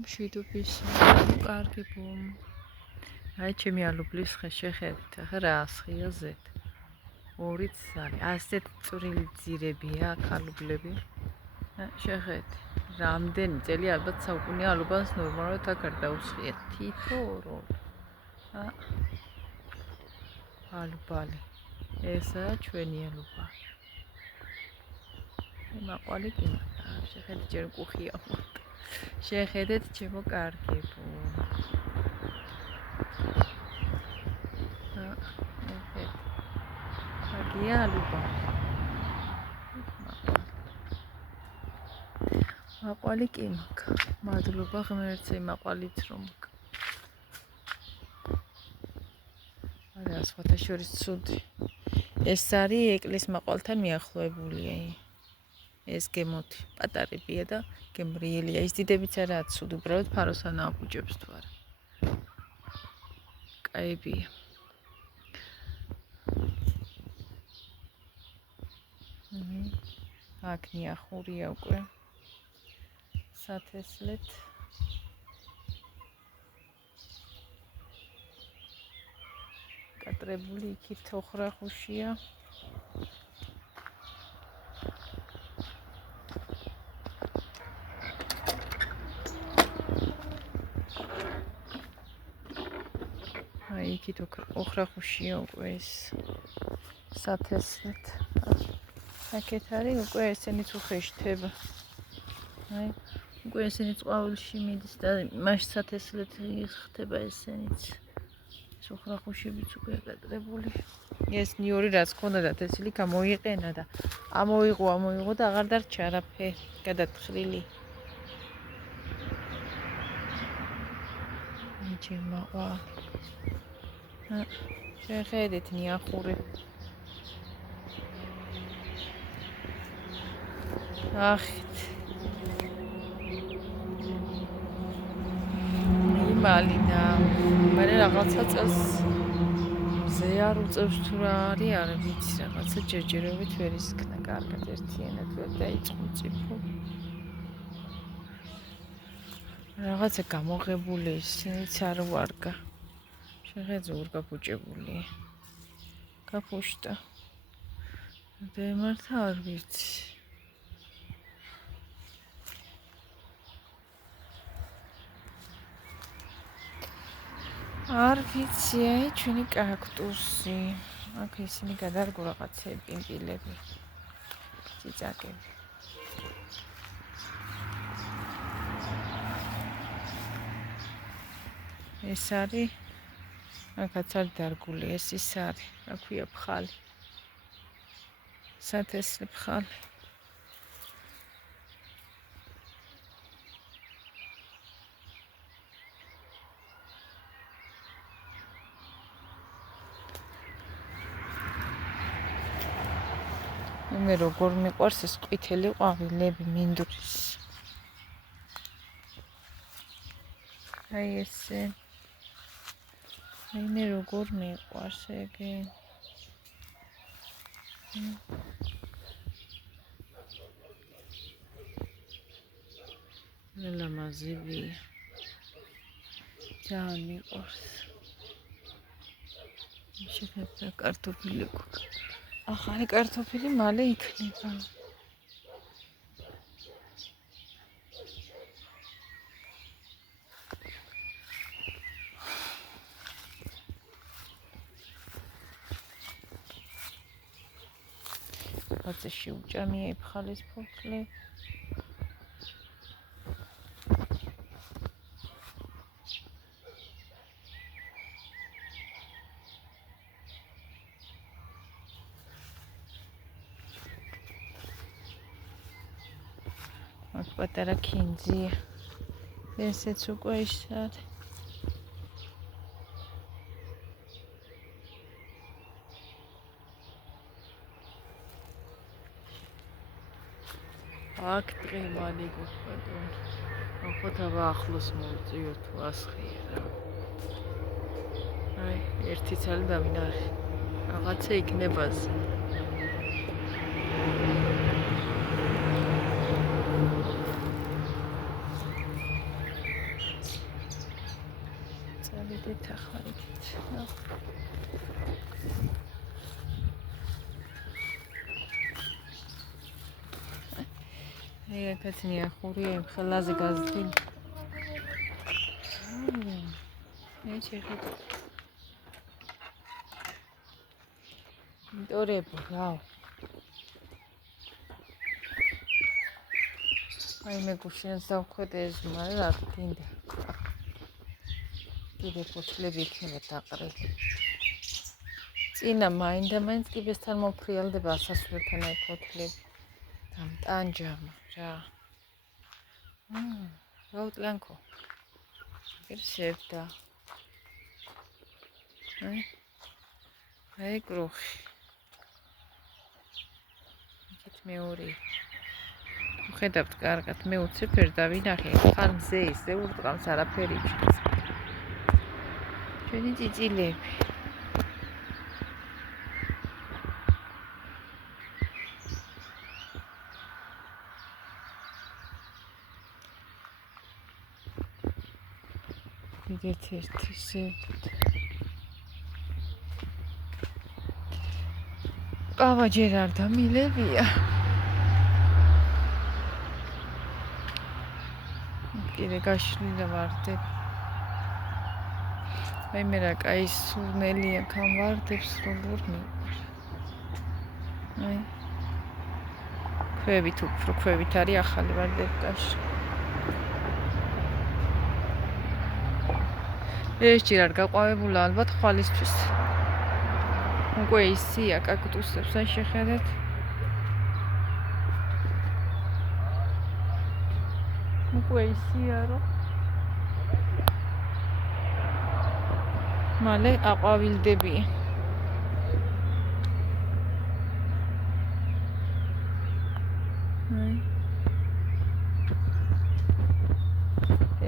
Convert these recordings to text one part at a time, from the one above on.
მშვიდობის კარგი ბუმ. აი ჩემი ალუბლის ხე შეხედეთ, ახლა რა ასხია ზეთ. ორი ცალი. ასეთ წვრილი ძირებია აქ ალუბლები. შეხედეთ. რამდენი წელი ალბათ საუკუნე ალუბანს ნორმალურად აქ არ დაუსხია. თითო ორო. ალუბალი. ესაა ჩვენი ალუბა. მაყვალი კი შეხედეთ ჯერ კუხია. შეხედეთ ჩემო კარგებო. აგია ალუბა. მაყვალი კი მაქვს. მადლობა ღმერთზე მაყვალით რომ მაქვს. არა სხვათა შორის ცუდი. ეს არის ეკლის მაყვალთან მიახლოებულია. ეს გემოთი პატარებია და გემრიელია. ის დიდებიც არაა ცუდი, უბრალოდ ფაროსან აღვიჯებს თუ არა. კაებია. აქ ნიახურია უკვე. სათესლეთ. კატრებული იქით ოხრახუშია. აი იქით ოხრახუშია უკვე ეს სათესლეთ. აქეთ არის უკვე ესენიც უხეშთება. აი უკვე ესენიც ყვავილში მიდის და მას სათესლეთ ხდება ესენიც. ეს ოხრახუშებიც უკვე გაკრებული. ეს ნიორი რაც ქონდა და თესლი გამოიყენა და ამოიღო და აღარ დარჩა არაფერი გადათხრილი. იჩემაყვა. შეხედეთ ნიახური. ახით. მალინა. მე რაღაცა წელს ზე არ უწევს თუ რა არის, არ ვიცი, რაღაცა ჯერჯერობით ვერ ისქნა კარგად ერთიანად ვერ დაიწყო წიფო. რაღაცა გამოღებული ისინიც არ ვარგა. შეხედე ზურ გაფუჭებული. გაფუშტა. დემართა არ ვიცი. არ ვიცი, აი ჩვენი კაქტუსი. აქ ისინი გადარგო რაღაცები, პიმპილები. ციცაკები. ეს არის აქაც არის დარგული, ეს ის არის, რა ქვია ფხალი. სათესლი ფხალი. მე როგორ მიყვარს ეს ყვითელი ყვავილები მინდვრის. აი ესე. მე როგორ მიყვარს ეგე. ლამაზებია. ძალიან მიყვარს. შეხედე კარტოფილი გვაქვს. ახალი კარტოფილი მალე იქნება. აცეში უჭამია იფხალის ფოთლი. აქ პატარა ქინძია. ესეც უკვე ის არის. აქ ტრიმალი გვხდება. ახლა თავა ახლოს მოვწიოთ თუ ასხია რა. აი, ერთი ცალი დავინახე. რაღაცა იქნებაზე. მივიდეთ ახლა იქით. ეკაცნია ხურია ხელაზე გაზრდილი. შეხედე. მტორებო რა. აი მე გუშინაც დავხვედე ეს მაგრამ რა გინდა. კიდე ფოთლები იქნება დაყრილი. წინა მაინდა-მაინც კიბესთან მოფრიალდება ასასვლელთან აი ფოთლები. დამტანჯამა რა. რაუტლანკო. გირსებდა. აი გროხი. იქით მეორე. ხედავთ კარგად, მე უცებ ვერ დავინახე. ხარ მზე ისე ურტყამს არაფერი ჩანს. ჩვენი წიწილები. მიდეთ ერთი ზევით. ყავა ჯერ არ დამილებია. კიდე გაშლილი ვარდებ. აი მე რა კაი სურნელი აქ ამ ვარდებს როგორ მიყარ. აი ქვევით უფრო ქვევით არის ახალი ვარდებკაში. ეს ჯერ არ გაყვავებულა ალბათ ხვალისთვის. უკვე ისია კაქტუსებს აი შეხედეთ. უკვე ისია რომ მალე აყვავილდები.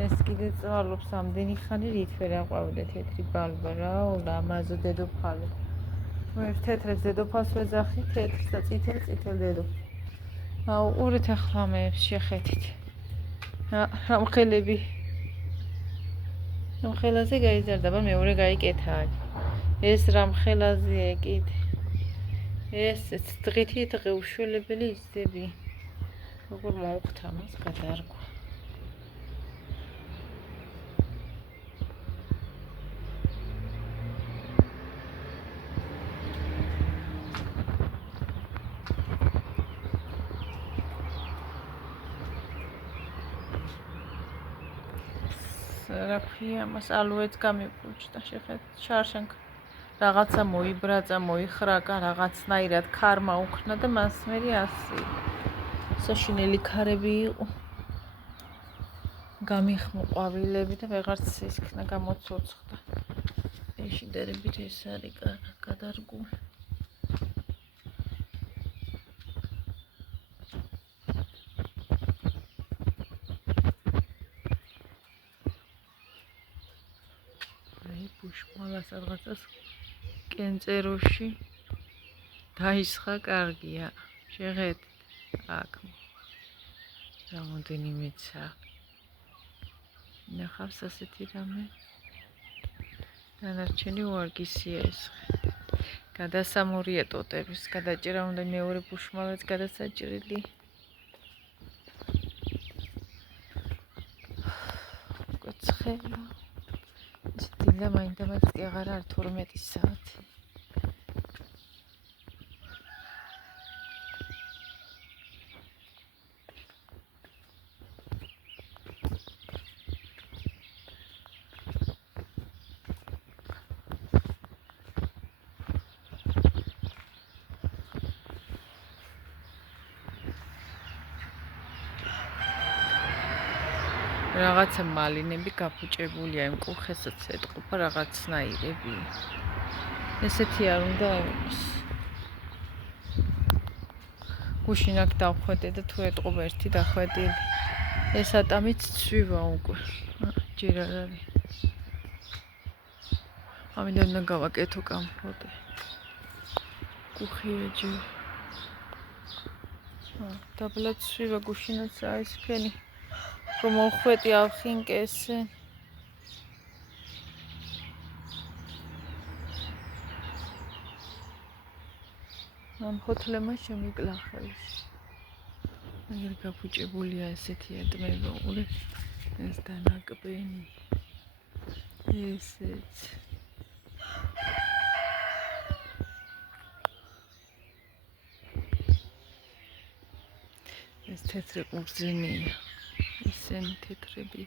ეს კიდე წვალობს ამდენი ხანი რით ვერ აყვავდა თეთრი ბალბა რა ამაზო დედოფალი. ვერ თეთრ დედოფალს ვეძახი თეთრს და წითელ დედოფალს. აუ ყურით ახლა მე შეხედით. რამხელები. რამხელაზე გაიზარდა, მაგრამ მეორე გაიკეთა. ეს რამხელაზეა კიდე. ეს დღითი დღეუშველებელი ისები. როგორ მოუხთა მას გადარგვა. რა ქვია მას ალუეც გამიკვიჩდა შეხედეთ შარშან რაღაცა მოიბრაცა მოიხრაკა რაღაცნაირად ქარმა უქნა და მას მერი ასე საშინელი ქარები იყო გამიხმო ყვავილები და ვეღარც ისქნა გამოცოცხლდა ეში დერებით ეს არის გადარგული ბუშმალას რაღაცას კენწეროში დაისხა კარგია შეხედეთ აქ რამოდენიმეცა ნახავს ასეთი რამე დანარჩენი უარგისია ეს გადასამორია ტოტების გადაჭერა უნდა მეორე ბუშმალაც გადასაჭრელი კოცხელა დილა მაინდა-მაინც კი აღარ არის 12 საათი. რაღაცა მალინები გაფუჭებულია იმ კუხესაც ეთყობა რაღაცნაირები ესეთი არ უნდა იყოს გუშინ აქ დავხვედე და თუ ეთყობა ერთი დახვედილი ეს ატამიც ცვივა უკვე ჯერ არ არის ამიტომ უნდა გავაკეთო კამფორტი კუხია ჯერ დაბლად ცვივა გუშინაც არის ფენი რომ მოხვეტი ავხინკე ესე ამ ხოთლემა შემიკლა ხელში. ეგრე გაფუჭებულია ესეთი ატმებოური ეს დანაკბენი. ესეც. ეს თეთრი ყურძენია. ისენი თეთრები.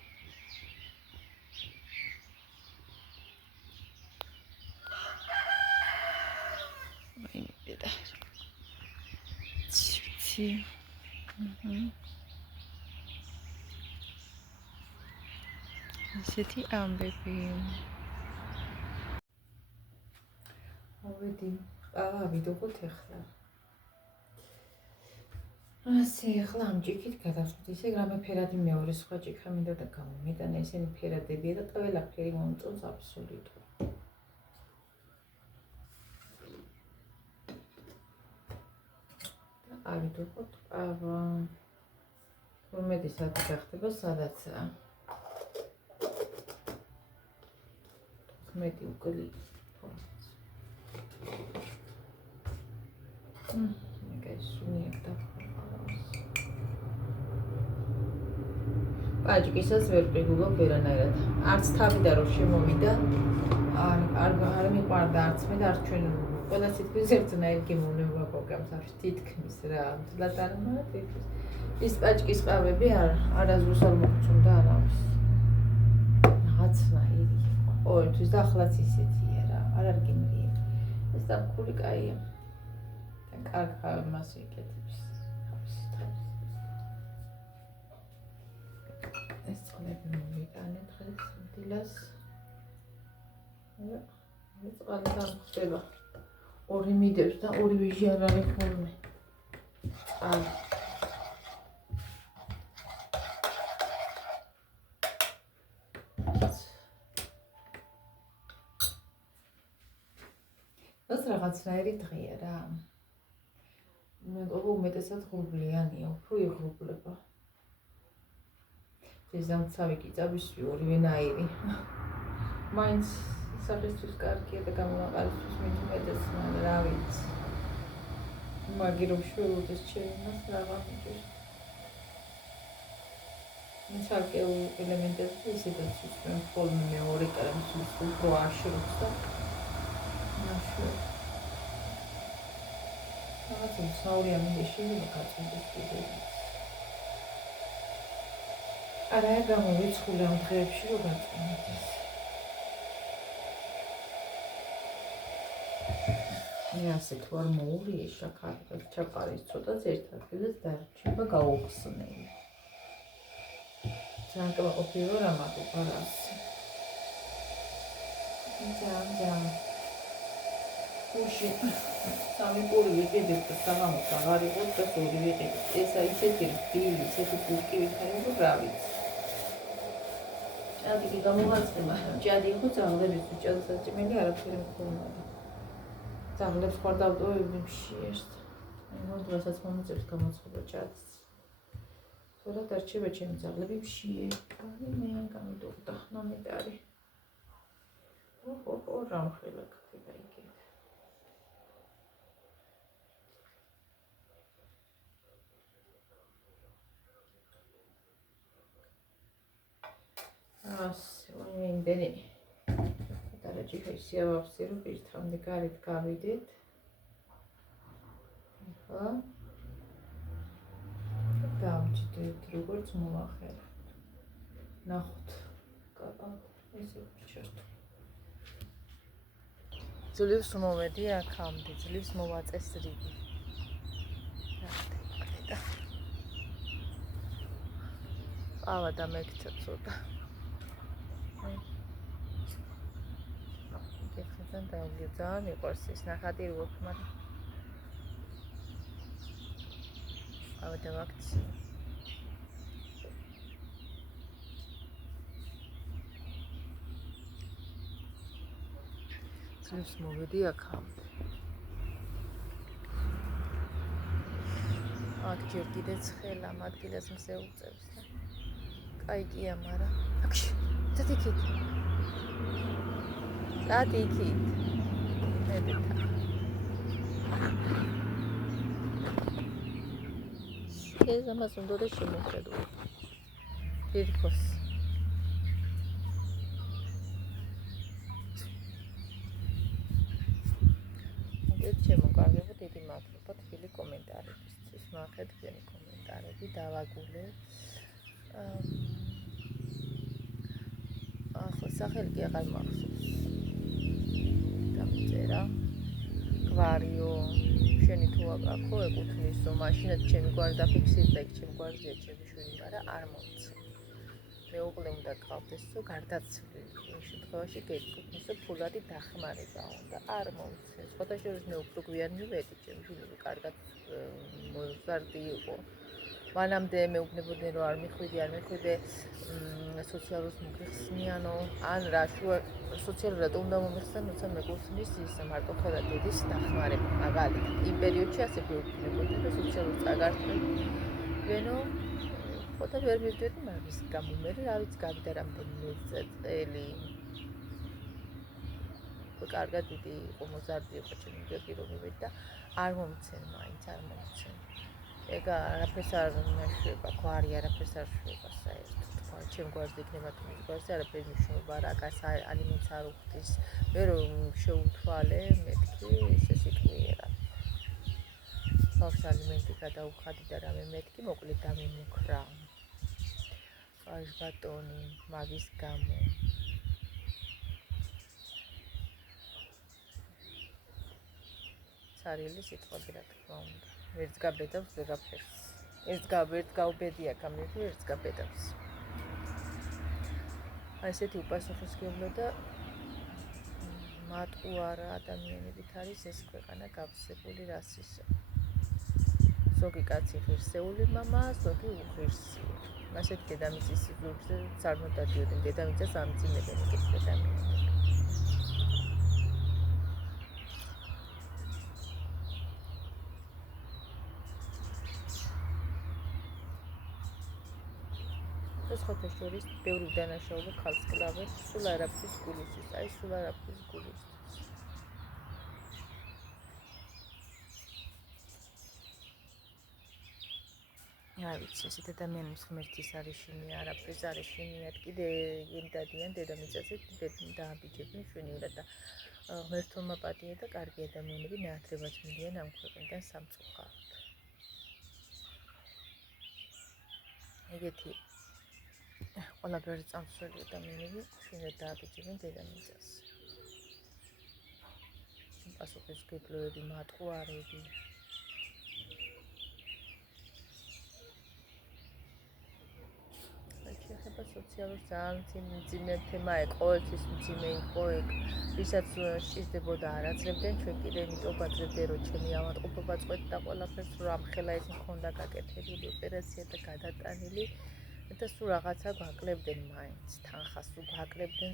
ესეთი ამბები. ავედი, ვიდოღოთ ახლა. ასე ახლა ამ ჭიქით გადავწყვეტ, ისე რამე ფერადი მეორე სხვა ჭიქა მინდა და გამომეტანა, ესენი ფერადებია და ყველაფერი მომწონს აბსოლუტურად. ავიდოღოთ ყავა. უმეტი საათი გახდება სადაცაა. მეტი უკვე პაჭკისას ვერ პრიგულობ ვერანაირად. არც თავი და რო შემოვიდა, არ მიყვარდა არც მე და არც ჩვენ ყველა სიტყვის ერთნაირ გემოვნება გოგამსახში თითქმის რა. თლად არ მაქვს თითქმის. ის პაჭკის ყავები არასდროს არ მოგწონდა არავის. რაღაცნაირი იყო. ყოველთვის და ახლაც ისეთია რა. არ გიმრია. ეს დამკული კაია. და კარგ ხავი მას იკეთებს. ეს წყლები მოვიტანეთ დღეს დილას. ეს წყალი დამხდება. ორი მიდევს და ორი ვიჟი არ არის ხოლმე. ეს რაღაცნაირი დღეა რა. მეგობრებო, უმეტესად ღრუბლიანია, უფრო იღრუბლება. ეს დამცავი კიწაბის ორივენაირი. მაინც სახისთვის კარგია და გამომაყალისთვის მით უმეტეს, რა ვიცი. მაგი რომ შვილოდეს ჩემს რაღაც მიჭირს. მისალკეულ ელემენტებზე ისედაც ვისვენ ხოლმე მეორე კრემს უფრო აშრობს და ნაშრ. რაღაც საურია მინდეშილი გაწმენდის კიდევ. არა გამოვიცხული ამ დღეებში რომ გაწმენდეს. მე ასე თუ არ მოურიე შაქარი ჩაყარის ცოტას ერთ ადგილას დარჩება გაუხსნელი. ძალიან კმაყოფილო რა მაგუპარას. ძალიან უში სამი პური ვიყიდეთ და საღამოს აღარ იყოთ და ორი ვიყიდეთ. ესა ისეთი რბილი, ისეთი პურკი ვიხარებ რა ვიცი. ჭადი გამოვაცხება, ჭადი იყო ძაღლების ჭადი საჭმელი არაფერი მქონდა. ძაღლებს ხარ დავტოვები მშიერს. ანუ დღესაც მომიწევს გამოცხობა ჭადს. თორად არჩება ჩემი ძაღლები მშიერ. მე გამიდოხდა ნამეტარი. ოჰო, რა მხელა ხდება იგი. იმდენი დარაჯი ხეშია ვაფსირო პირთამდე გარეთ გავიდეთ. ახლა დავჭიდეთ როგორც მოვახერხეთ. ნახოთ. ესე ვჩერდ. ძლივს მომედი აქამდე, ძლივს მოვაწეს რიგი. ყავა და მეკცა ცოტა. გეხსენ დავგე ძალიან მიყვარს ის ნახატი რო ხმარ. ყავა და ვაქცი. ძლივს მომედი აქამდე. აქ ჯერ კიდე ცხელა მაგდილას მზე უწევს და კაიკია, მაგრამ აქში დადიქით. დადიქით. მედეთა. ეს ამას უნდა და შემოხედო. თითქოს. მოგეთ ჩემო კარგებო, დიდი მადლობა თბილი კომენტარებისთვის. ნახეთ თქვენი კომენტარები, დავაგულებ. ახლა სახელი კი აღარ მახსოვს. დამწერა. გვარიო, შენი თუ აქო ეკუთვნისო, მაშინაც ჩემი გვარი დაფიქსირდა, იქ ჩემი გვარზეა ჩემი შვილი, მაგრამ არ მომწე. მეუღლე უნდა გყავდესო, გარდაცვლილი. იმ შემთხვევაში გეკუთვნისო, ფულადი დახმარება უნდა, არ მომწე. სხვათა შორის მე უფრო გვიან მივედი, ჩემი შვილი კარგად მოზარდი იყო. მანამდე მეუბნებოდნენ, რომ არ მიხვიდე სოციალურს მოგიხსნიანო, ან რა შუა სოციალურად უნდა მომიხსნან, როცა მეგოხსნის ის მარტო ხელა დედის დახმარება. მაგალითად, იმ პერიოდში ასე მეუბნებოდნენ, რომ სოციალურს წაგართვენო, ხოთა ვერ მივდიოდი, მაგრამ ის გამო მე რა ვიცი, გავიდა რამდენიმე წელი. კარგად დიდი იყო, მოზარდი იყო ჩემი გიორგი რომ მივედი და არ მომცენ, მაინც არ მომცენ. ეგ არაფერს არ მეშვება, გვარი არაფერს არ შვება საერთოდ. ჩემ გვარზე იქნება თუ მის გვარზე არაფერი მნიშვნელობა არ აქვს, ალიმენტს არ უხდის. მე რომ შეუთვალე, მეთქი ესე სიტყვიერად. ბავშვს ალიმენტი გადაუხადი და რამე მეთქი, მოკლედ დამიმუქრა. ვაჟ ბატონი, მაგის გამო. ცარიელი სიტყვები რა თქმა უნდა. ერთს გაბედავს ვერაფერს. ერთს გაუბედია გამიდი, ერთს გაბედავს. აი ესეთი უპასუხისმგებლო და მატყუარა ადამიანებით არის ეს ქვეყანა გავსებული რასისა. ზოგი კაცი ღირსეული მამაა, ზოგი უღირსი. ასეთ დედამიწის სიძულვზე არ უნდა დადიოდნენ, დედამიწას ამძიმებენ იქ დედამიწები. სხვათა შორის ბევრი დანაშაულო ხალხს კლავებს, სულ არაფრის გულისთვის, აი სულ არაფრის გულისთვის. არ ვიცი, ესეთ ადამიანებს ღმერთის არ ეშინია, არაფრის არ ეშინიათ, კიდე იმდადიან დედამიწაზე, დააბიჯებენ შვენივრად და ღმერთმა პატია და კარგი ადამიანები ნაათრევად მიდიან ამ ქვეყნიდან სამწუხაროდ. ეგეთი ყველაფერი წამსვლელი ადამიანები შვენივრად დააბიჯებენ დედამიწაზე. პასუხისმგებლოები, მატყუარები. ეხება სოციალურ ძალიან მძიმე თემაა, ყოველთვის მძიმე იყო ეგ, ვისაც სჭირდებოდა არ აძლევდნენ, ჩვენ კიდე იმიტომ ვაძლევდნენ, რომ ჩემი ავადმყოფობა წყვეტდა ყველაფერს, რომ ამხელა ეს მქონდა გაკეთებული ოპერაცია და გადატანილი და სულ რაღაცა გვაკლებდნენ მაინც, თანხას თუ გვაკლებდნენ,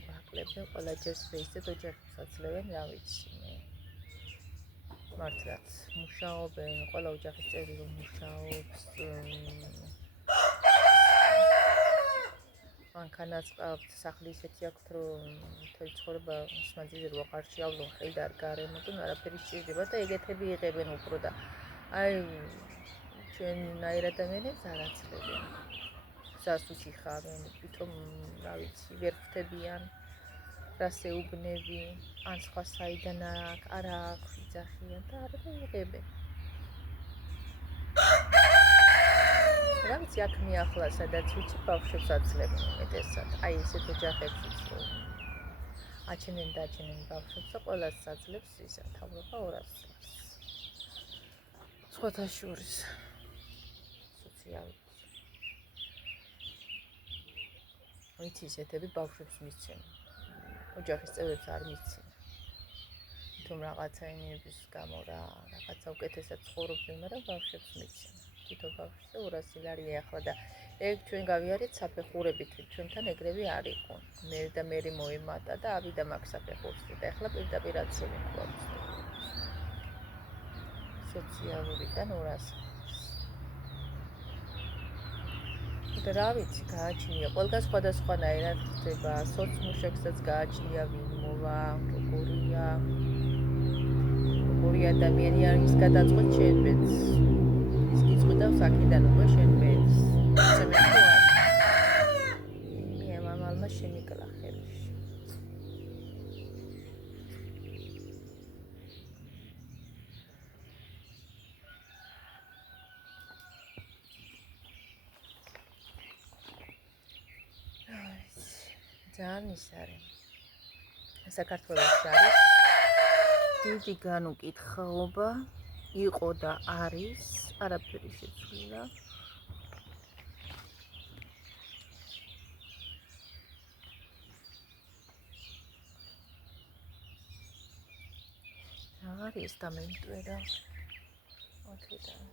ყველა ჯერს რეისეთ ოჯახებს აძლევენ, რა ვიცი მე. მართლაც მუშაობენ, ყველა ოჯახის წევრი რომ მუშაობს, მანქანაც ყავთ, სახლი ისეთი აქვთ, რომ მთელი ცხოვრება სმაძიზე რო აღარ შეავლონ ხელი და არ გარემოდონ, არაფერი სჭირდება და ეგეთები იღებენ უფრო და აი ჩვენნაირ ადამიანებს არ აძლევენ. გზას უჩიხავენ, თვითონ რა ვიცი, ვერ ხვდებიან, რას ეუბნები, ან სხვა საიდან არ აქვს იძახიან და არა იღებენ. რა ვიცი, აქ მიახლა სადაც ვიცი, ბავშვებს აძლევენ უმეტესად. აი ესეთ ოჯახებშიც აჩენენ და აჩენენ ბავშვებს და ყველას აძლევს ისა მთავრობა 200 წელს. სხვათა შორის სოციალურად. ვიცი ისეთები ბავშვებს მისცენ. ოჯახის წევრებს არ მისცენ. თუმ რაღაცა იმების გამო რაღაცა უკეთესად ცხოვრობდნენ, მაგრამ ბავშვებს მისცენ. თვითონ ბავშვზე 200 ლარია ახლა და ეგ ჩვენ გავიარეთ საფეხურებით, ჩვენთან ეგრევე არ იყო. მე და მე მოემატა და ავიდა მაგ საფეხურზე და ახლა პირდაპირ აცელი მქონს. სოციალურიდან 200. და რა ვიცი, გააჩნია, ყველგან სხვადასხვანაირად ხდება, სოცმუშაკსაც გააჩნია ვინ მოვა, როგორი ადამიანი არის გადაწყვეტ შეეძებს. ის კი მომდავს აქედან უკვე შენ ბედს. მე მამალმა შემიკლა ხელში. ძალიან ის არის. საქართველოს არის დიდი განუკითხაობა, იყო და არის, არაფერი შეცვლილა. არის დამემტვერა. აქედან.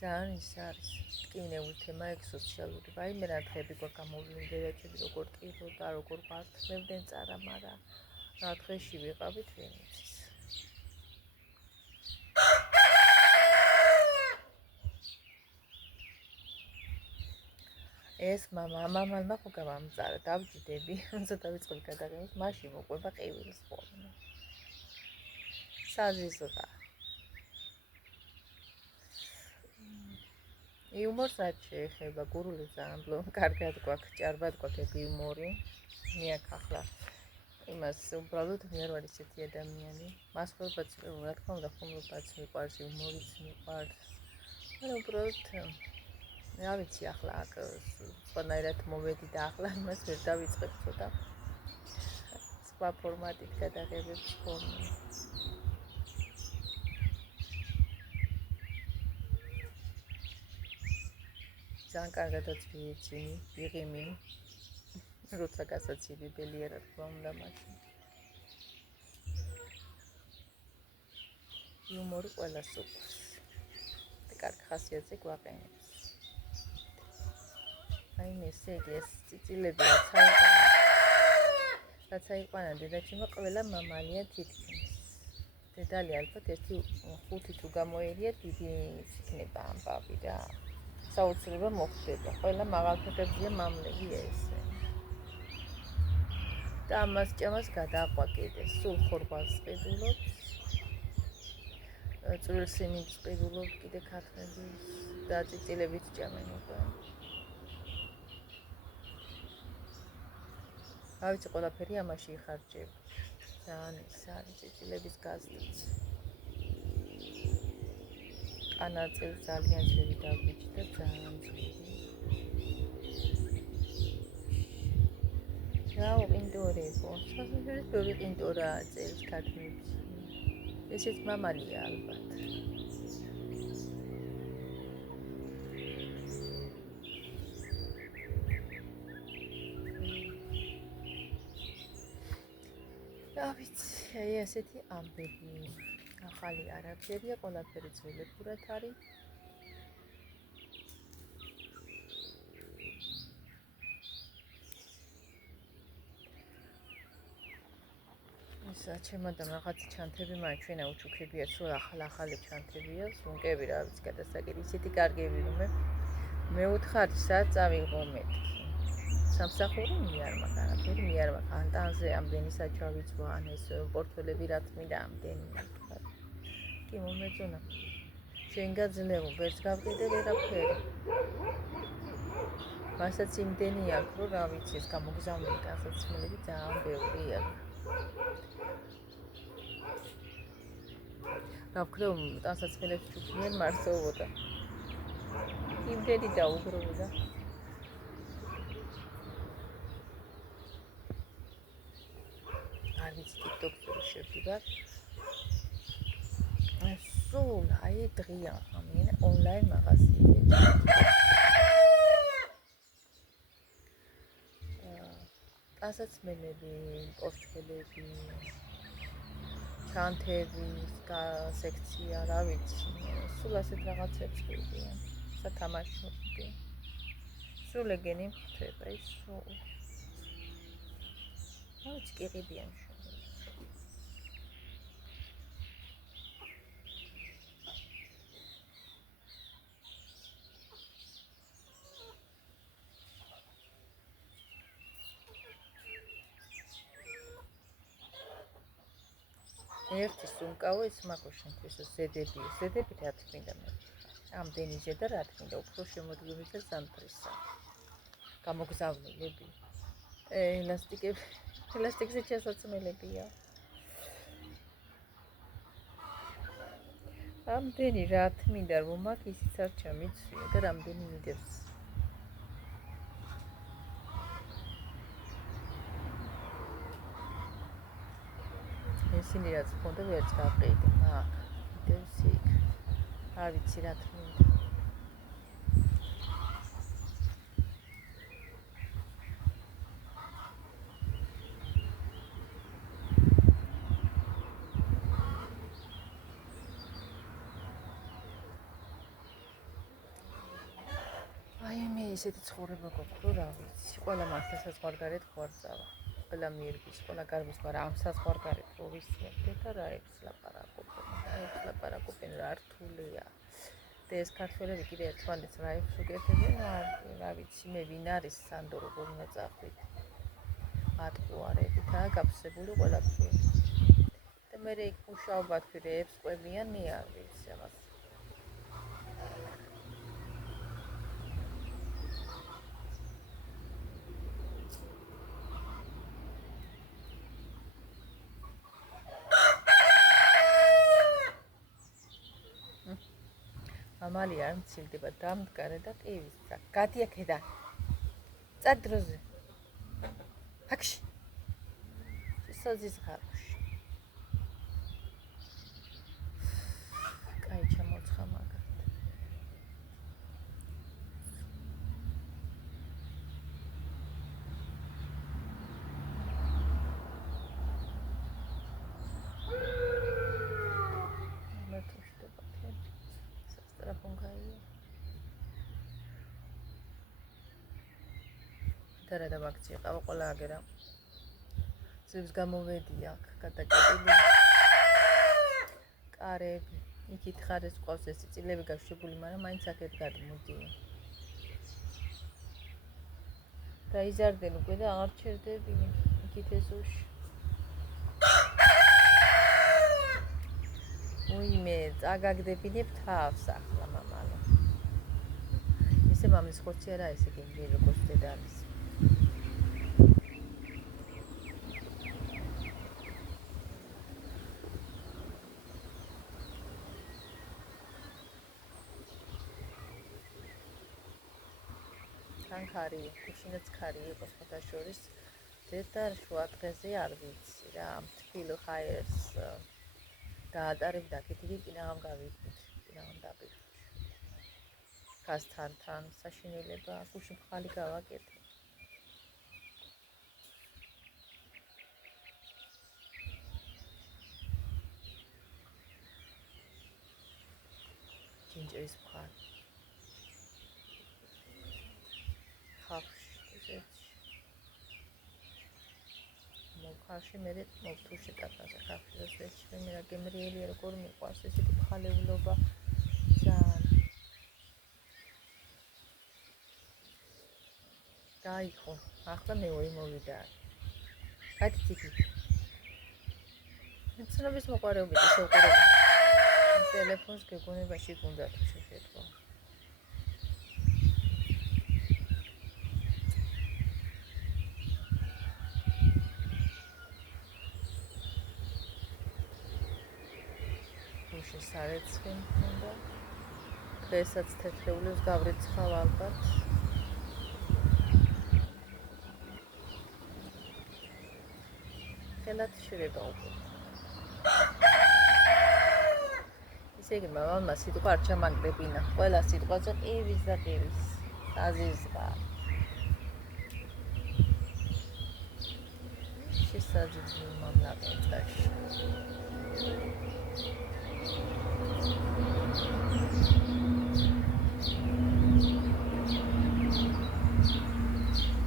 ძალიან ის არის. ტკივნეული თემა ეგ სოციალური. რაიმე რა დღეები გვაქვს გამოვლინდა დედაჩები როგორ ტკივნოდა, როგორ გვართმევდნენ წარა, მაგრამ რა დღეში ვიყავით ვინ იცის. ეს მამალმა ხო გამამწარა, დავჯდები, როცა დავიწყებ გადაღებას, მაშინ მოყვება ყივილის ხოლმე. საზიზღა. იუმორს რაც შეეხება, გურული ძალიან კარგად გვაქვს, ჭარბად გვაქვს ეგ იუმორი. მე აქ ახლა იმას უბრალოდ მე არ ვარ ისეთი ადამიანი. მასხურებაც რა თქმა უნდა ხუმრობაც მიყვარს, იუმორიც მიყვარს. მაგრამ უბრალოდ რა ვიცი ახლა აქ სხვანაირად მოვედი და ახლა იმას ვერ დავიწყებ ცოტა სხვა ფორმატით გადაღებებს ხოლმე. ძალიან კარგადაც ვიღიმი, როცა გასაცილებელი რა თქმა უნდა მაშინ. იუმორი ყველას უყვარს. და კარგ ხასიათზე გვაყენებს. აი ესე ეს წიწილები რაც აიყვანა დედაჩემმა ყველა მამალია თითქმის. დედალი ალბათ 1-5 თუ გამოერია დიდი იქნება ამბავი და საოცრება მოხდება. ყველა მაღალფეხებზეა მამლები ესე. და ამას ჭამას გადააყვა კიდე. სულ ხორბალს ყიდულობ. წვრილ სიმინდს ყიდულობ კიდე ქათმების და წიწილებით ჭამენ უკვე. რა ვიცი ყველაფერი ამაში იხარჯება. ძალიან ის არის წიწილების გაზრდაც. ანაწილს ძალიან შევიდავიჭდა ძალიან ძლიერი. რა უყინტორებო, სასწაულს ბევრი ყინტორა წერს ქათმებში. ესეც მამალია ალბათ. რა ვიცი, ესეთი ამბები. ახალი არაფერია, ყველაფერი ძველებურად არის. ჩემოდან რაღაც ჩანთები მაინც ჩვენა უჩუქებია, სულ ახალი ჩანთებია, სუნკები რა ვიცი გადასაკეთე, ისეთი კარგები რომ მე უთხარი სად წავიღო მეთქი. სამსახური მიარ მაგ არაფერი მიარ მაგ ანტანზე ამდენი საჩავიცვა ან ეს პორტფელები რაც მინდა ამდენი მაგ. კი მომეწონა. შენ გაძლევო, ვერც გავყიდე ვერაფერი. მასაც იმდენი აქვს, რომ რა ვიცი, ეს გამოგზავნილი განსაცმელები ძალიან ბევრი აქვს. რა ვქნევ, ტანსაცმელებს ჩუქნიან მარსოვოდა. იმდენი დაუბრუნდა. არ ვიცი TikTok-ზე შევდივარ. სულ აი დღია ამინ ონლაინ მაღაზიები. ტანსაცმელები, პორტფელები, ჩანთების სექცია, რა ვიცი, სულ ასეთ რაღაცებს ყიდიან, სათამაშოები. სულ ეგენი ხდება ის სულ. რა ვიცი, კი ყიდიან შენ. ერთი სუმკაო ის მაგოშენთვის ზედები რა თქმა უნდა ამდენი ზედა რა თქმა უნდა უფრო შემოდგომის და ზამთრისა გამოგზავნილები ელასტიკზე ჩასაცმელებია ამდენი რა თქმა უნდა რომ მაგ ისიც არ ჩამიცვია და რამდენი მიდევს ისინი რაც ხონდა ვერც გაყიდე მაგ მიდევს იქ არ ვიცი რა თქმა უნდა ისეთი ცხოვრება გვაქვს რომ რა ვიცი ყველა მართლა საზღვარგარეთ გვარწავა ყველა მიერბის ყველა გარბის მაგრამ ამ საზღვარგარეთ რო ვისმენთ და რა ებს ლაპარაკობენ რა რთულია და ეს ქართველები კიდე ერთმანეთს რა ებს უკეთებენ რა ვიცი მე ვინ არის სანდო როგორ უნდა წახვით ატყუარებითაა გაფსებული ყველაფერი და მე იქ მუშაობა თვირეებს ყვებიან მე არ ვიცი ამას მამალი არ მცილდება დამდგარა და ყივისცა გადი აქედან წად დროზე აქში სოზის ღაროში კაი ჩამოცხა მაგათ და რა მაგცი ყავა ყველა აგერა ზევს გამოვედი აქ გადაკეტილი კარები იქით ხარეს ყავს ეს წილები გაშვებული მაგრამ მაინც აქეთ გადმოდი და იზარდენ უკვე და აღარ ჩერდებინი იქით ეზოში უიმე წაგაგდებინებ თავს ახლა მამალო ისე მამის ხორცი არა ესე გენდილი როგორც დედალის ხარი, ქუშინაც ხარი იყო სხვათა შორის დედა შუა დღეზე არ ვიცი რა თბილ ხაერს გაატარებდა კიდე კიდევ გავიქით კიდევ დაპირდა გასთან საშინელება გუში მხალი გავაკეთე ჭინჭრის მხარი ხარში მე მოვთუში კატაზე ხარშის ვეჭვი მე რა გემრიელია როგორ მიყვარს ესეთი ხალეულობა ძალიან გაიხო ახლა მე მოვიდა კაციცი მეცნობის მოყარეობით ისე უყურებ ტელეფონს გეგონებაში გუნდა თუ შეხედო სარეცხი მქონდა დღესაც თეთრეულებს გავრიცხავ ალბათ ხელად შრება უკვე ისე იგი მამალმა სიტყვა არ ჩამაგდებინა ყველა სიტყვაზე ყივის და ყივის აზიზღა შესაძლოა მამლაყეჭაში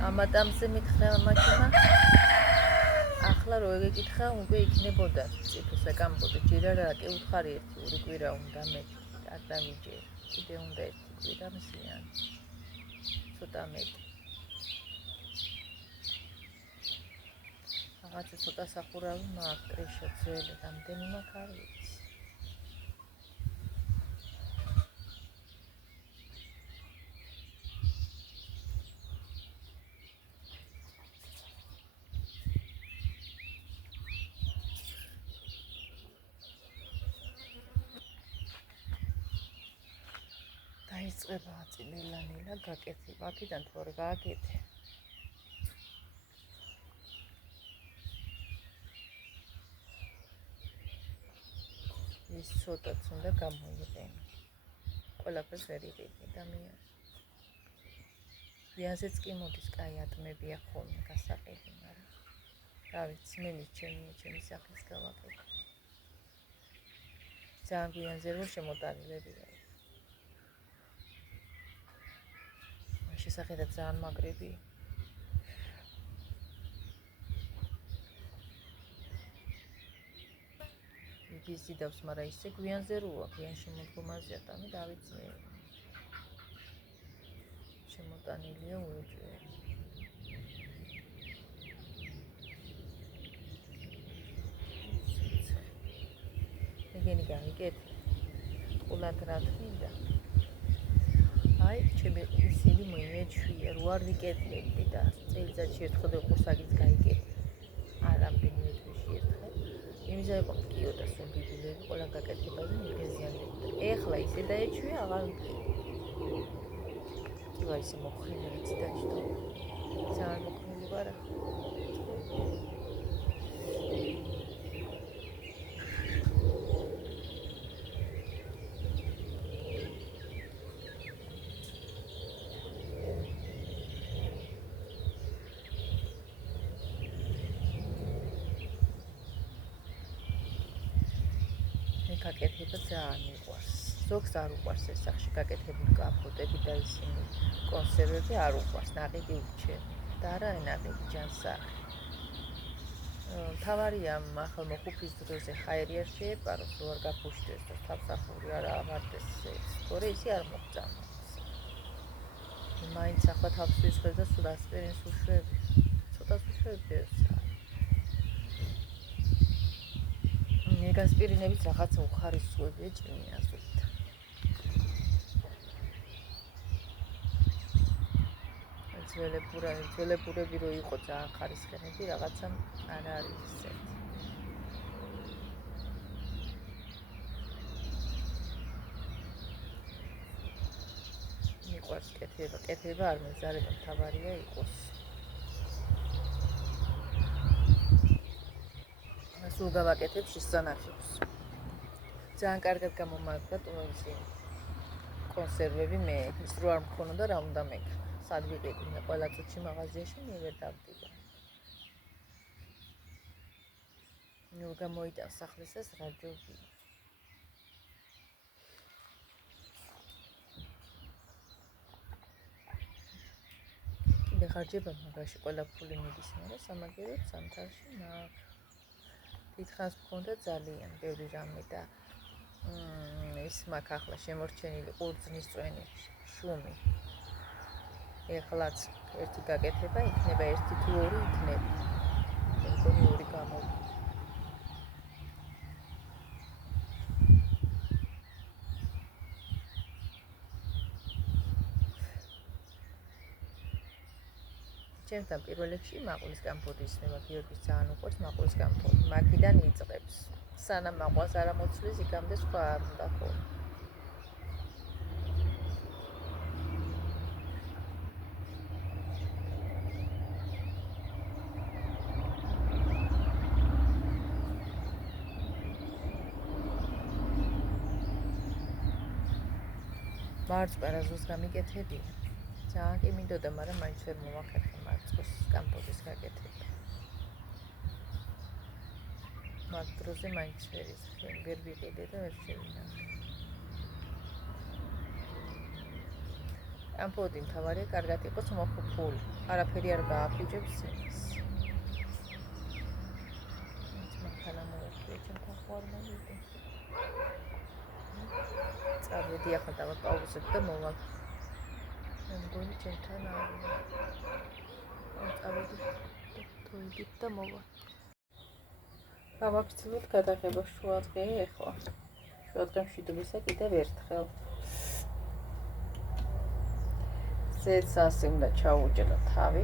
ამატამზე მითხრა მაჩიმა ახლა რო ეგეკითხა უკვე იქნებოდა წიფოს აკამბოდა ჯერა რა კი უთხარი ერთი ორი კვირა უნდა მეტი არ დამიჯერ კიდე უნდა ერთი კვირა მსიან ცოტა მეტი რაღაცა ცოტა სახურავი მაქვს, კრეშო ძველი, რამდენი მაქვს არ ვიცი. დაიწყება წინელა გაკეთება, აქედან თუ არ გააკეთე. ის ცოტაც უნდა გამოიყენო. ყველაფერს ვერ იყიდე ადამიანი. ვიანზეც კი მოდის, კაი ატმებია ხოლმე გასაყიდი, მაგრამ რა ვიცი, მე ჩემი სახლის გავაკეთე. ძალიან გვიანზე რომ შემოტანილები ვარ. შესახედად ძალიან მაგრები. ის დიდავს, მაგრამ ისე გვიანზე როა, გვიან შემოდგომაზეა, და მე დავიწყე. შემოტანილია უეჭველი. ეგენი გავიკეთე. ყულად რა თქინდა. აი, ჩემი ისინი მოიმეჩვია, რო არ ვიკეთებდი და წელიწადში ერთხელ ყურსაგიც გაიკეთე. რამდენიმე თვეში ერთხელ. იმისა იყო მткиო და სულ ბიბილები ყველა გაკეთებაზე მიგეზიანებდა. ეხლა ისე დაეჩვია, აღარ მткиო. კივა ისე მოხრილიც დაიჭდა. ძალიან მოხრილი ვარ ახლა. გაკეთება ძალიან მიყვარს. ზოგს არ უყვარს ეს სახში გაკეთებული კამპოტები და ისინი კონსერვები არ უყვარს, ნაყიდი უჩემი. და არა ნაყიდი ჯანსაღი. თავარია ახალ მოხუპის დროზე ხაერი არ შეეპაროს, რო არ გაფუშდეს და თავსახური არ ავარდეს ეს. თორე ისი არ მოგწამოს. მაინც ახლა თავს ვისხებ და სულ ასპირინს უშვები. ცოტას უშვები ეს. გასპირინებით რაღაცა უხარისხუები ეჭმია ზუსტ. ძველებურები რო იყო ძალიან ხარისხენები, რაღაცა არ არის ისეთი. მიყვარს კეთება არ მეზარება, მთავარია იყოს. სულ გავაკეთებ შესანახებს. ძალიან კარგად გამომაგდა ტუინსი კონსერვები მე ის რო არ მქონოდა რა უნდა მეკრა. სად ვიყიდი და ყველა წუთში მაღაზიაში მე ვერ დავდიო. ნუ გამოიტან სახლისას რა ჯობია. კიდე ხარჯება მაგაში ყველა ფული მიდის, მაგრამ სამაგეროდ სამთავში მაქვს. დიდხანს მქონდა ძალიან ბევრი რამე და ის მაქვს ახლა შემორჩენილი ყურძნის წვენი, შუმი. ეხლაც ერთი გაკეთება იქნება, ერთი თუ ორი იქნება. მეგონი ორი გამოვა. ჩემთან პირველებში მაყულის კამპოტი ისმება, გიორგის ძალიან უყვარს მაყულის კამპოტი. მაგიდან იწყებს. სანამ მაყვალს არ ამოცვლის, იქამდე სხვა არ უნდა ხოლმე. მარწპერაზოს გამიკეთებია. ძალიან კი მინდოდა, მაგრამ მაინც ვერ მოვახერხე მარწყოს კამპოტის გაკეთება. მაგ დროზე მაინც ვერ ვიყიდე და ვერ შევინახე. კამპოტი მთავარია კარგად იყოს მოხუპული. არაფერი არ გააფიჯებს იმის. ეს მანქანა მოვაქვია ჩემთან ხوار მომიდე. წავედი ახლა დავაპაუზებ და მოვაქ. მე მგონი ჩემთან არ წავედი და მოვაქ. გავაფიცილოთ გადაღება შუადღე ეხლა. შუადღე მშვიდობისა კიდევ ერთხელ. ზედს ასე უნდა ჩაუჭერო თავი.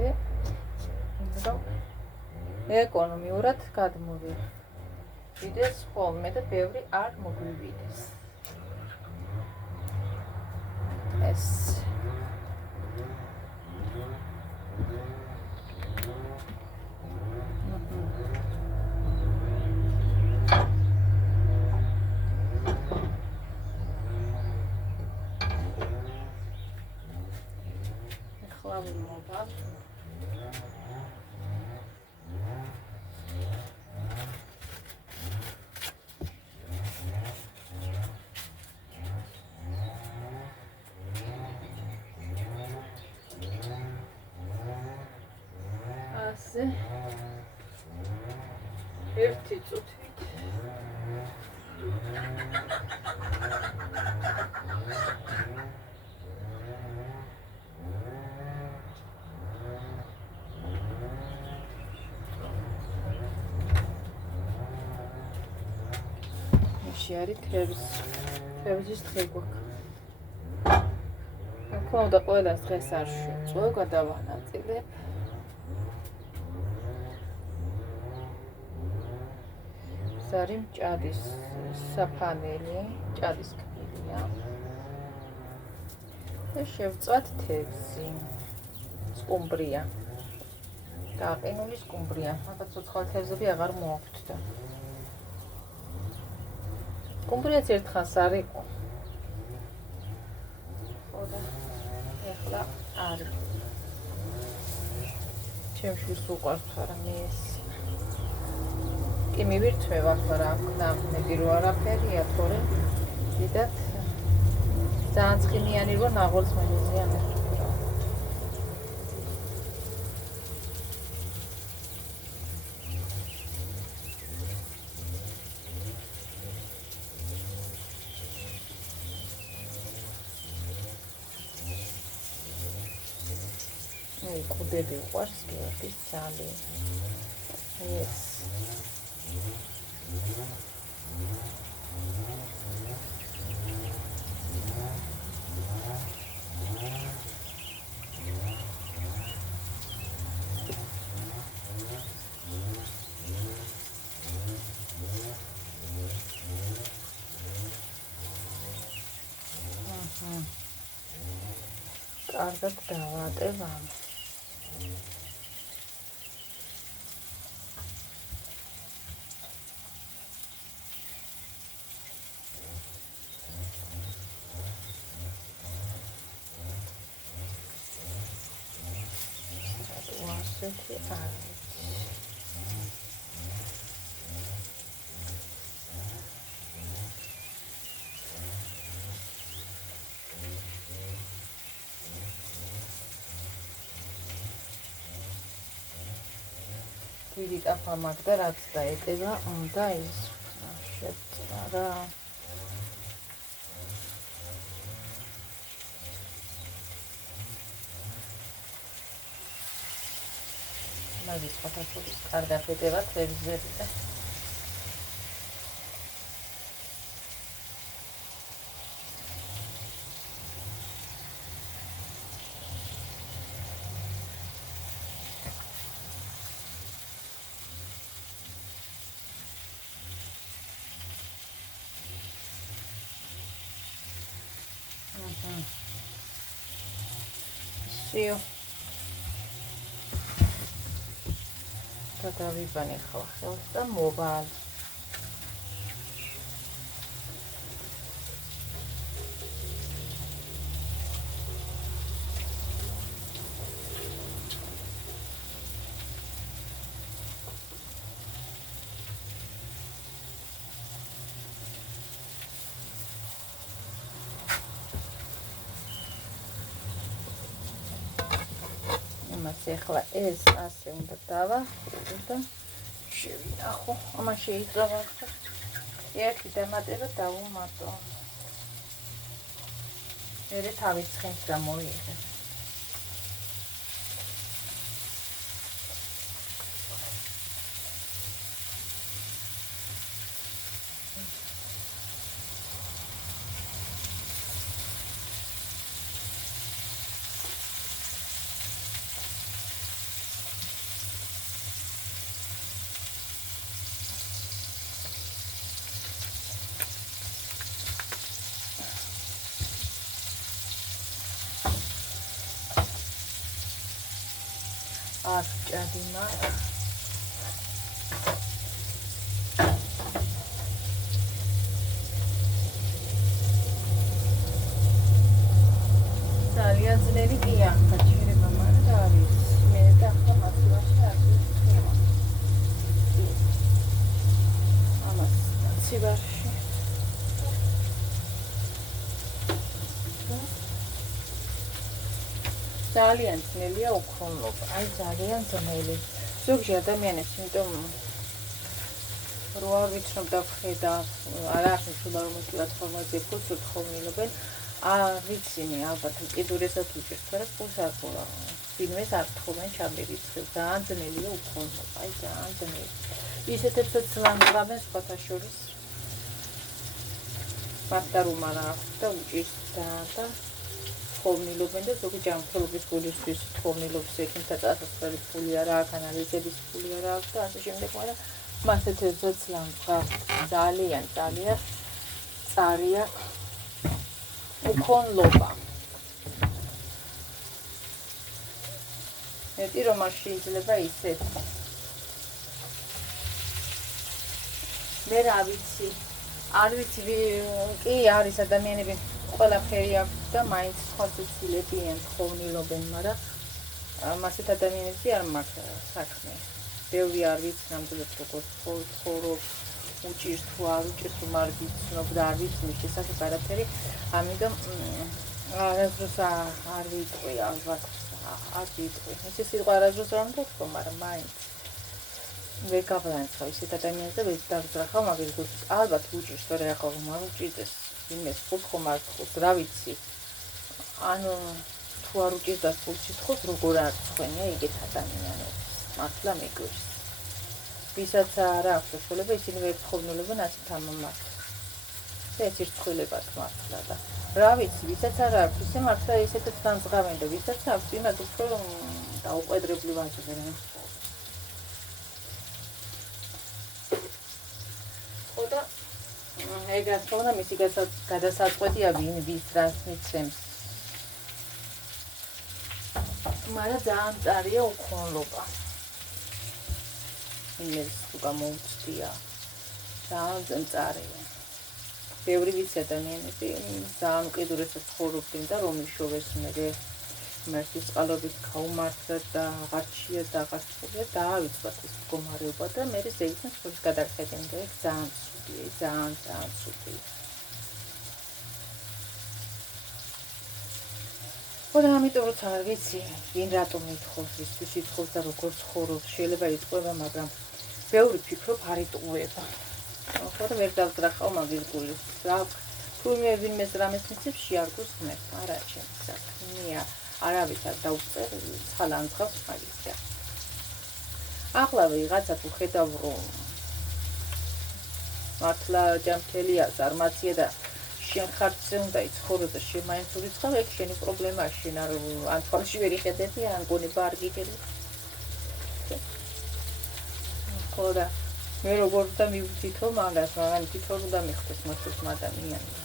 რომ ეკონომიურად გადმოვიდეს ხოლმე და ბევრი არ მოგვივიდეს. ეს ეხლა ვიმოვარ. ერთი წუთითაში არის თევზის დღე გვაქვს. თქო და ყველას დღეს არ შეწვევ, გადავანაწილებ. არის მჭადის საფანელი, მჭადის კბილია. და შევწვათ თევზი. სკუმბრია. გაყინული სკუმბრია. მაგათ ცოცხალი თევზები აღარ მოაქვთ. სკუმბრიაც ერთხანს არ იყო. ხოდა ეხლა არის. ჩემს შვილს უყვართ არა მე ეს. კი მივირთმევ ახლა რა ნამდვილად რო არაფერია თორე დიდად ძალიან ცხიმიანი რო ნაღოლს მეზიანე. კუდები უყვარს გეორგის ძალი. ეს კარგად დავატევ ამას. ასეთი არის. დიდი ტაფა მაგდა რაც დაეტევა უნდა ის შეწა რა. მაგის ფოტოშოპის კარგად ეტევა თევზები და სიო გადავიბანე ხელს და მოვალ. ეხლა ეს ასე უნდა დავახრობ და შევინახო. ამას შეიძლება ერთი დამატება დავუმატო. მერე თავის ცხენს გამოიღებ. არ ჭადინა. ძალიან ძნელი კი ახლა ჩერება, მაგრამ რა არის? მე და ახლა მასლაში არ ვიქნება. ამას ცივარში. ძალიან ძნელია უქონლობა, აი ძალიან ძნელი. ზოგჯერ ადამიანებს იმიტომ რო არ ვიცნობ და ხედა, არ აღნიშნულმა რომ ეს პლატფორმაზე ფულს უთხოვნილობენ, არ ვიცინი ალბათ კიდურესაც უჭერს, თორე ფულს არ ყოლა. ვინმეს არ თხოვენ ჩამირიცხებს, ძალიან ძნელია უქონლობა, აი ძალიან ძნელი. ისეთებსაც ლამძღავენ სხვათა შორის. მათთან რომ არ აქვს და უჭირს და თხოვნილობენ და ზოგი ჯანმრთელობის გულისთვის თხოვნილობს ექიმთა წასასვლელი ფული არა აქვს, ანალიზების ფული არა აქვს და ასე შემდეგ, მაგრამ მასეთებსაც ლამძღავთ. ძალიან წარია უქონლობა. მეტი რომ არ შეიძლება ისეთ. მე რა ვიცი, არ ვიცი, კი არის ადამიანები ყველაფერი აქვს და მაინც სხვა ცილები ან თხოვნილობენ, მაგრამ მასეთ ადამიანებზე არ მაქვს საქმე. ბევრი არ ვიცი ნამდვილად როგორ ცხოვრობ, უჭირს თუ არ უჭირს, თუ არ ვიცნობ და არ ვიცი მის შესახებ არაფერი, ამიტომ არასდროს არ ვიტყვი ალბათ, არ ვიტყვი. ეს სიტყვა არასდროს არ უნდა თქვა, მაგრამ მაინც ვერ გავრანცხავ ისეთ ადამიანს და ვერ დავძრახავ მაგის გულს. ალბათ უჭირს, თორე ახლა რომ არ უჭირდეს იმეს ფულს ხომ არ თხოვს, რა ვიცი. ანუ თუ არ უჭირს და ფულს ითხოვს, როგორ არ თქვენია ეგეთ ადამიანებს. მართლა მიგვირს. ვისაც არ აქვს საშუალება, ისინი ვერ თხოვნილებენ ასეთ ამამართ. ეს რცხვილებად მართლა და რა ვიცი, ვისაც არ აქვს, ისე მართლა ისეთაც დამძღავენ და ვისაც აქვს, იმას უფრო დაუყედრებლი ვაჭრენ. ხოდა ეგ რა თქმა უნდა მისი გადასაწყვეტია ვინ ვის რას მიცემს. მაგრამ ძალიან წარია უქონლობა. იმის თუ გამოუწდია ძალიან წარია. ბევრი ვიცი ადამიანები ძალიან უკიდურესად ცხოვრობდნენ და რომ იშოვეს მე მერტის წყალობით გაუმართლა და აღარჩია და აღარჩია დაავიწყათ ეს მდგომარეობა და მე ზეითს ფულს გადაგხედენ და ეგ ძალიან ცუდია, ძალიან ცუდია. ხოდა ამიტომ როცა არ ვიცი, ვინ რატომ ითხოვს, ისთვის ითხოვს და როგორ ცხოვრობს, შეიძლება იტყვება, მაგრამ ბევრი ფიქრობ არ იტყვება. ხოდა ვერ დავძრახავ მაგის გულს. რა თუ ვინმეს რამეს მიცემს, შეარგოს ღმერთს, არა ჩემს საქმეა. არავის არ დაუწერ ხალანძღავს მაგისა. ახლა ვიღაცა თუ ხედავ რომ მართლა ჯანმრთელია, ზარმაცია და შენ ხარჯზე უნდა იცხოვრო და შენ მაინც ურიცხავ, ეგ შენი პრობლემაა, შენ ან თვალში ვერ იხედები, ან გონება არ გიგები. ხოდა მე როგორ უნდა მივთითო მაგას, მაგრამ თვითონ უნდა მიხდეს მოსის ადამიანს.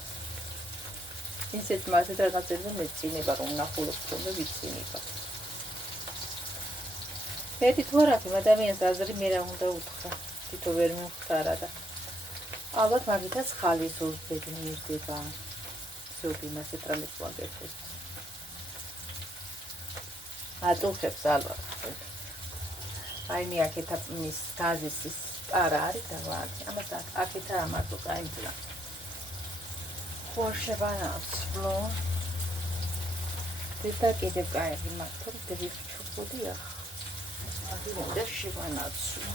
ისეთ მასეთ რაღაცებზე მეცინება რომ ნახულობ და ვიცინება. მეტი თუ არა ადამიანს აზრი მე რა უნდა უთხრა, თვითონ ვერ მივხვდარა და ალბათ მაგითაც ხალის უბედნიერდება. ზოგი მასეთ რამეს ვაგებდეს. აწუხებს ალბათ. აი მე აქეთა მის გაზის პარა არის და ვაკი. ამას აქეთა ამარტო გაიმძლა. ხორშებანაცვლო. და კიდევ გაირი მართო დევი ჩუქუდი ახ. და შევანაცვლო.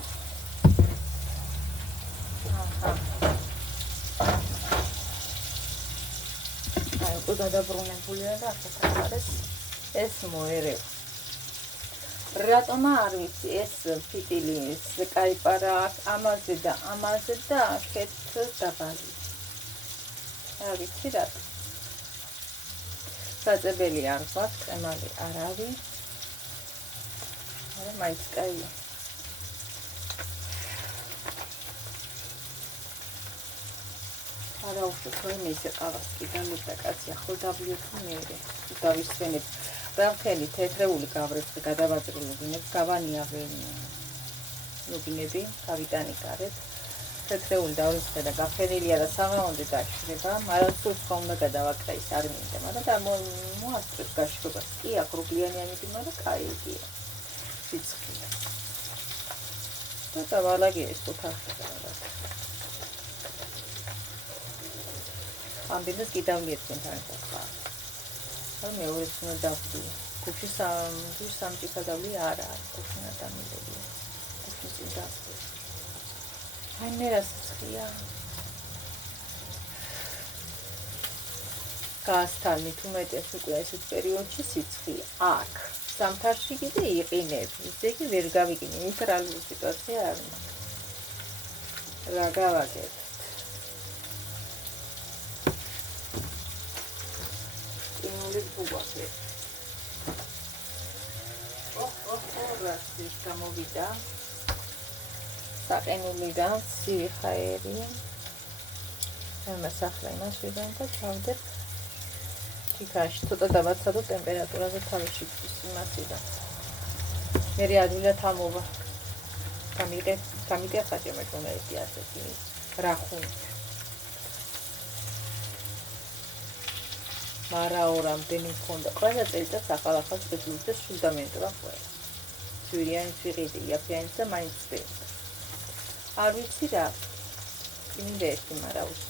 აი უკვე გადაბრუნებულია და ახლა არის ეს მოერევა. რატომ არ ვიცი ეს ფიტილი ეს კაიპარა ამაზე და აქეთ დაბალი. არ ვიცი რატო. საწებელი არ გვაქვს, ემალი არ არის. არა მაინც კაია. არა უშუქო იმის ეყავს კიდალ და კაცი ახლა დავლიოთ მერე. დავისვენებ. ბრალხელი თეთრეული გავრეცხე გადავაჭრილ ლუგინებს გავანიავე ლუგინები გავიტანი გარეთ თეთრეული დავრეცხე და გაფენილია და საღამომდე დაშვრება მაგრამ სულ სხვა უნდა გადავაკრა ის არ მინდა მაგრამ მოასწრებს გაშრობას კი აქ რუგლიანი ამიტი მაგრამ კაი იდეა სიცხლე და დავალაგე ეს ოთახი ამბინოს კიდავლიერთან თანხა არ მეორე უნდა დავდი კუჩი სამჭიქა დავლი არა კუჩი დამილები კუჩი დავდი აი მე რა სიცხლეა გასთან მით უმეტეს უკვე ესეთ პერიოდში სიცხლე აქ სამთარში კიდე იყინებ ისე კი ვერ გავიკინე ნეიტრალური სიტუაცია არ მაქვს რა გავაკეთე ბუბასე. რასის გამოვიდა. საყენულიდან ცივი ხაერი. ამასახლა იმას ვიდან და ჩავდებ თითაში ცოტა დავაცადო ტემპერატურაზე თავში იმასიდან. მე ადვილად ამოვა. გამიგე ხაჭემე თუნდაც ასეთი რახუნი. მარაორამდენი მქონდა ყველა წელიწადს ახალ შეძლებს და ფუნდამენტურად ყველა ძვირიანი ცვირი იაფიანი და მაინც წელი არ ვიცი რა იმდა ეს მარაოს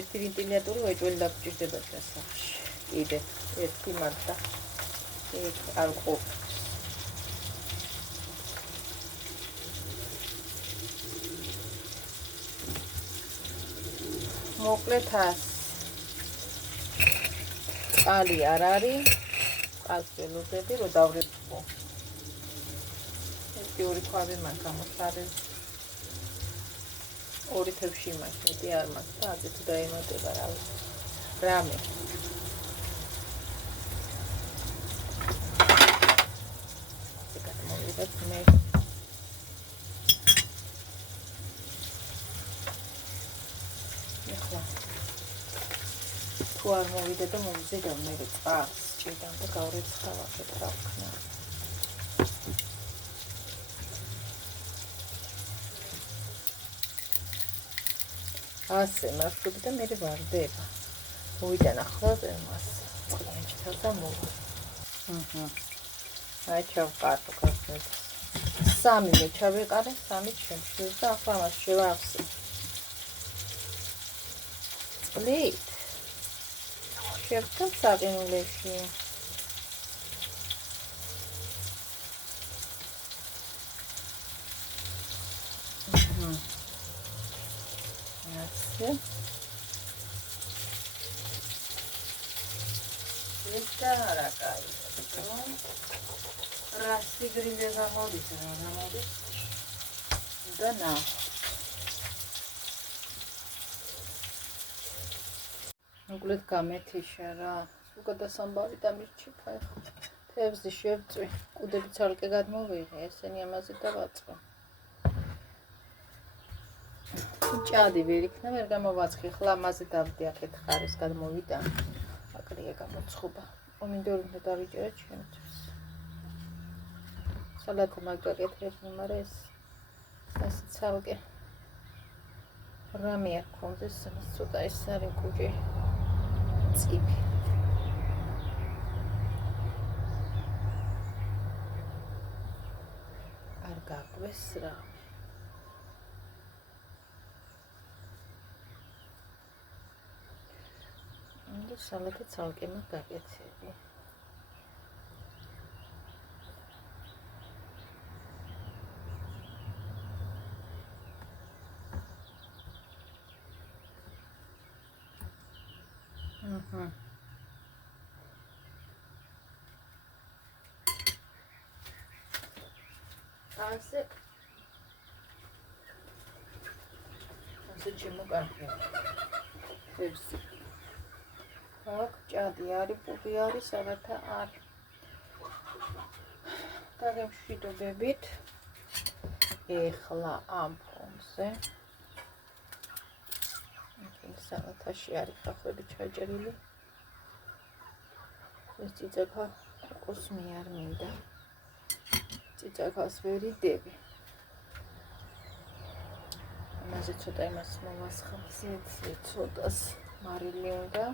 ერთი ვენტილატორი ეჭველი დაგჭირდება სასახში კიდე ერთი მართა ეს არ ყოფს მოკლედ ალი არ არის წყალს ველოდები რომ დავრებო ეს ორი ქვაბი მან გამოხარეს ორი თებში მაქვს მეტი არ მაქვს და ასე თუ დაემატება რამე ეგეთ მოვიდეთ მე თუ არ მოვიდე და მომზედა მე წყალს ჭირდამ და გავრეცხავ აქეთ რა ვქნა ასე მარშრუტი და მე ვარდება მოვიდან ახლა ზემას წყლიანჩითად და მოვა აი ჩავყარდო გასმეთ სამი მე ჩავიყარე სამი შემშვილ და ახლა მას შევავსე წყლით შევქა საყინულებში ასე ეს და რა კაი რასი გრინდა გამოდის რა გამოდის და ნა მოკლედ გამეთიშა რა სულ გადასამბავი დამირჩიფა ეხლა თევზი შევწვი კუდები ცალკე გადმოვიღე ესენი ამაზე დავაწყო ჭადი ვერ იქნა ვერ გამოვაცხი ხლა ამაზე დავდი აქეთ ხარის გადმოვიდა აკრია გამოცხობა პომიდორი უნდა დავიჭერე ჩემთვის სალატი მაგაკეთებ მაგრამ ეს ცალკე რამე არ ქონდეს ცოტა ეს არის კუჭი წიფი არ გაგვეს რა და სალატი ცალკე მაგაკეთები ასე შემოკარგე თევზი აქ ჭადი არის პუპი არის სალათა არის დაგემშვიდობებით ეხლა ამ ფონზე სალათაში არის ხახვები ჩაჭრილი ეს წიწაკა ყოს მე არ მინდა. წიწაკას ვერ იდები. ამაზე ცოტა იმას მოვასხამე, ცოტას მარილი უნდა.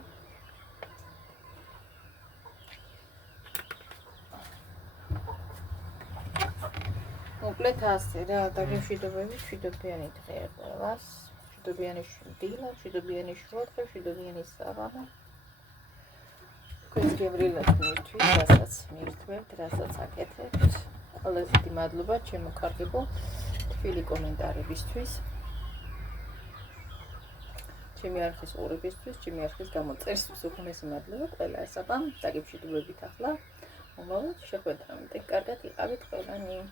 მოკლედ ასე რა, დაგემშვიდობები, მშვიდობიანი დღე ყველას. მშვიდობიანი დილა, მშვიდობიანი შუადღე, მშვიდობიანი საღამო. Quest გევრილად მირთვის, რასაც მირთვებთ, რასაც აკეთებთ. ყველაზე დიდი მადლობა ჩემო კარგებო თბილი კომენტარებისთვის. ჩემი არხის ყურებისთვის, ჩემი არხის გამოწერისთვის უხმესი მადლობა ყველასაბამ. დაგემშვიდობებით ახლა. მომავალ შეხვედრამდე. კარგად იყავით ყველანი.